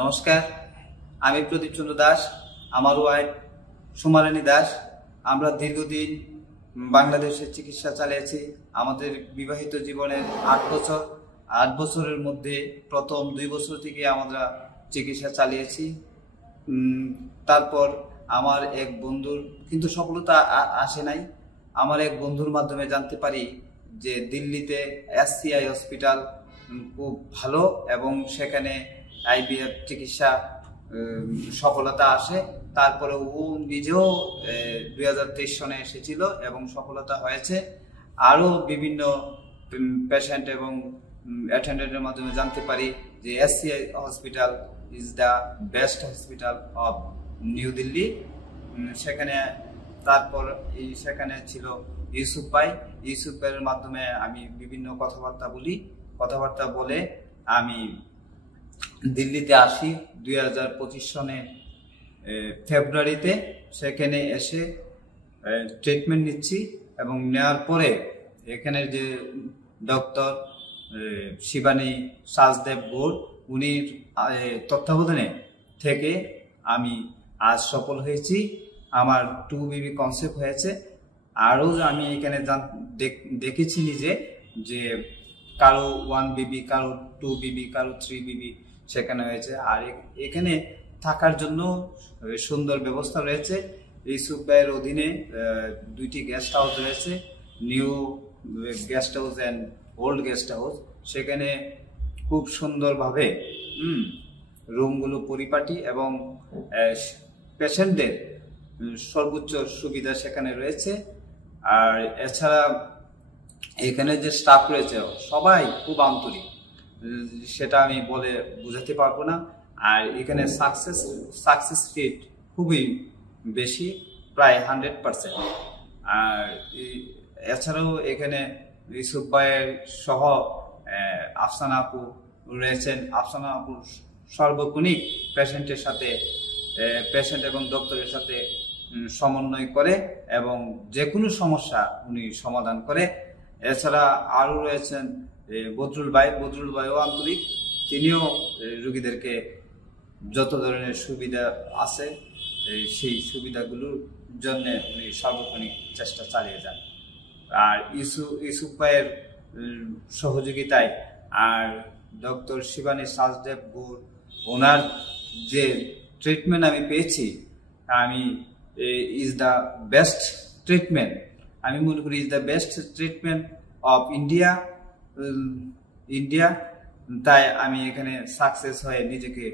নমস্কার, আমি প্রদীপ চন্দ্র দাস, আমার ওয়াইফ সুমারানী দাস। আমরা দীর্ঘদিন বাংলাদেশে চিকিৎসা চালিয়েছি। আমাদের বিবাহিত জীবনের 8 বছরের মধ্যে প্রথম 2 বছর থেকে আমরা চিকিৎসা চালিয়েছি। তারপর আমার এক বন্ধুর কিন্তু সফলতা আসে নাই। আমার এক বন্ধুর মাধ্যমে জানতে পারি যে দিল্লিতে SCI হসপিটাল খুব ভালো এবং সেখানে IVF চিকিৎসা সফলতা আসে। তারপরে ও নিজেও 2023 সনে এসেছিল এবং সফলতা হয়েছে। আরও বিভিন্ন পেশেন্ট এবং অ্যাটেন্ডেন্টের মাধ্যমে জানতে পারি যে SCI hospital is the best hospital of new Delhi. সেখানে তারপর সেখানে ছিল ইউসুফ ভাইয়ের মাধ্যমে আমি বিভিন্ন কথাবার্তা বলে আমি দিল্লিতে আসি 2025 সনে ফেব্রুয়ারিতে। সেখানে এসে ট্রিটমেন্ট নিচ্ছি এবং নেওয়ার পরে এখানে যে ডক্টর শিবানী সাজদেব গৌড় উনির তত্ত্বাবধানে থেকে আমি আজ সফল হয়েছি। আমার 2 বেবি কনসেপ্ট হয়েছে। আরও আমি এখানে দেখেছি নিজে যে কারো 1 বেবি, কারো 2 বেবি, কারো 3 বেবি সেখানে হয়েছে। আর এখানে থাকার জন্য সুন্দর ব্যবস্থা রয়েছে। ইউসুফ ভাইয়ের অধীনে 2টি গেস্ট হাউস রয়েছে, new guest house and old guest house. সেখানে খুব সুন্দরভাবে রুমগুলো পরিপাটি এবং পেশেন্টদের সর্বোচ্চ সুবিধা সেখানে রয়েছে। আর এছাড়া এখানে যে স্টাফ রয়েছে সবাই খুব আন্তরিক, সেটা আমি বলে বোঝাতে পারবো না। আর এখানে সাকসেস রেট খুবই বেশি, প্রায় 100%। আর এছাড়াও এখানে ইউসুফ ভাইয়ের সহ আফসানা আপু রয়েছেন। আফসানা আপু সর্বক্ষণিক পেশেন্ট এবং ডক্টরের সাথে সমন্বয় করে এবং যে কোনো সমস্যা উনি সমাধান করে। এছাড়া আরও রয়েছেন বদরুল ভাইও আন্তরিক। তিনিও রোগীদেরকে যত ধরনের সুবিধা আছে সেই সুবিধাগুলোর জন্য উনি সর্বক্ষণিক চেষ্টা চালিয়ে যান। আর ইউসুফ ভাইয়ের সহযোগিতায় আর ডক্টর শিবানী সাজদেব গৌড় ওনার যে ট্রিটমেন্ট আমি পেয়েছি, আমি ইজ দ্য বেস্ট ট্রিটমেন্ট, আমি মনে করি is the best treatment of India. তাই আমি এখানে সাকসেস হয়ে নিজেকে